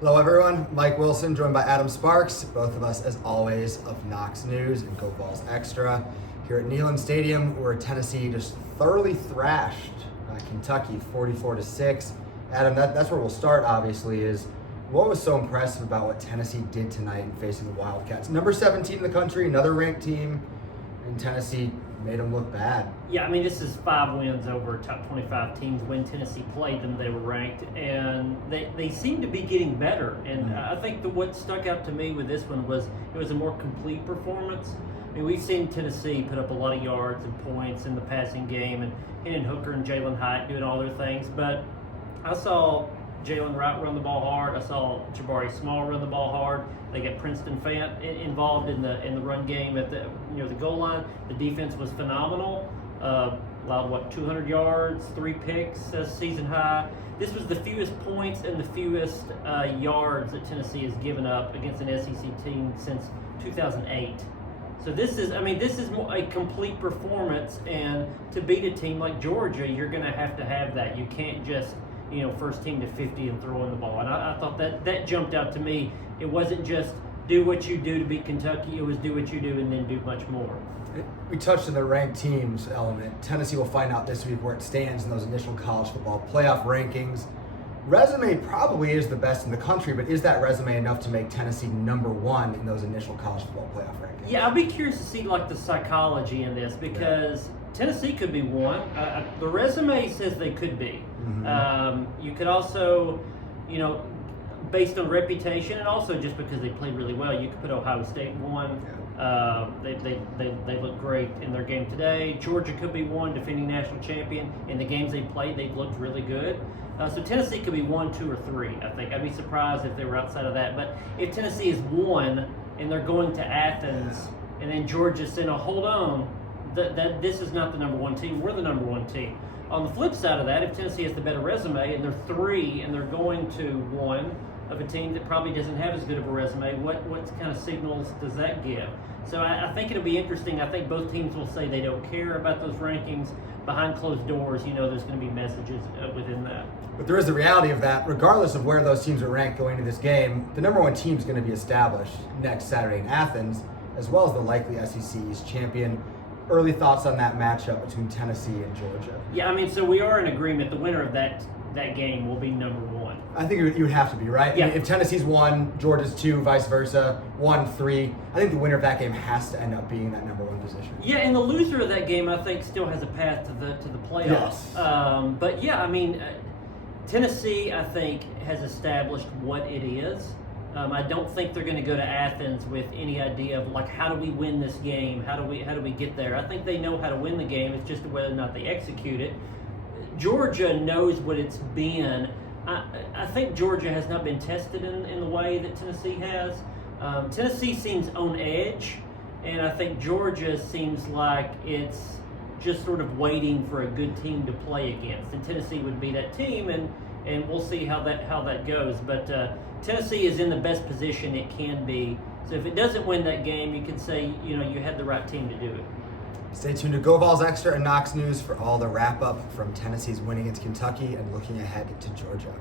Hello everyone, Mike Wilson joined by Adam Sparks, both of us as always of KnoxNews and Go Vols Extra. Here at Neyland Stadium, where Tennessee just thoroughly thrashed Kentucky 44-6. Adam, that's where we'll start obviously, is what was so impressive about what Tennessee did tonight in facing the Wildcats? Number 17 in the country, another ranked team, and Tennessee made them look bad. Yeah, I mean, this is 5 wins over top 25 teams. When Tennessee played them, they were ranked, and they seem to be getting better. And I think what stuck out to me with this one was it was a more complete performance. I mean, we've seen Tennessee put up a lot of yards and points in the passing game, and Hendon Hooker and Jalen Hyatt doing all their things. But I saw Jalen Wright run the ball hard. I saw Jabari Small run the ball hard. They got Princeton Fant involved in the run game at the goal line. The defense was phenomenal. Allowed 200 yards, 3 picks, season high. This was the fewest points and the fewest yards that Tennessee has given up against an SEC team since 2008. So this is more a complete performance, and to beat a team like Georgia, you're going to have that. You can't just first team to 50 and throwing the ball. And I thought that jumped out to me. It wasn't just do what you do to beat Kentucky. It was do what you do and then do much more. We touched on the ranked teams element. Tennessee will find out this week where it stands in those initial college football playoff rankings. Resume probably is the best in the country, but is that resume enough to make Tennessee number 1 in those initial college football playoff rankings? Yeah, I'll be curious to see the psychology in this, because Tennessee could be 1. The resume says they could be. Mm-hmm. You could also, based on reputation and also just because they played really well, you could put Ohio State 1. Yeah. They look great in their game today. Georgia could be 1, defending national champion. In the games they played, they looked really good. So Tennessee could be 1, 2, or 3. I think I'd be surprised if they were outside of that. But if Tennessee is 1 and they're going to Athens, and then Georgia said, "Oh, hold on, that this is not the number 1 team. We're the number 1 team." On the flip side of that, if Tennessee has the better resume and they're 3 and they're going to 1 of a team that probably doesn't have as good of a resume, what kind of signals does that give? So I think it'll be interesting. I think both teams will say they don't care about those rankings. Behind closed doors, there's going to be messages within that. But there is the reality of that. Regardless of where those teams are ranked going into this game, the number 1 team is going to be established next Saturday in Athens, as well as the likely SEC East champion. Early thoughts on that matchup between Tennessee and Georgia? Yeah, I mean, so we are in agreement. The winner of that game will be number 1. I think you would have to be, right? Yeah. I mean, if Tennessee's 1, Georgia's 2, vice versa, 1, 3, I think the winner of that game has to end up being that number 1 position. Yeah, and the loser of that game, I think, still has a path to the playoffs. Yes. But yeah, I mean, Tennessee, I think, has established what it is. I don't think they're going to go to Athens with any idea of how do we win this game? How do we get there? I think they know how to win the game. It's just whether or not they execute it. Georgia knows what it's been. I think Georgia has not been tested in the way that Tennessee has. Tennessee seems on edge, and I think Georgia seems like it's just sort of waiting for a good team to play against. And Tennessee would be that team, and we'll see how that goes. But Tennessee is in the best position it can be. So if it doesn't win that game, you can say you had the right team to do it. Stay tuned to Go Vols Extra and KnoxNews for all the wrap-up from Tennessee's win against Kentucky and looking ahead to Georgia.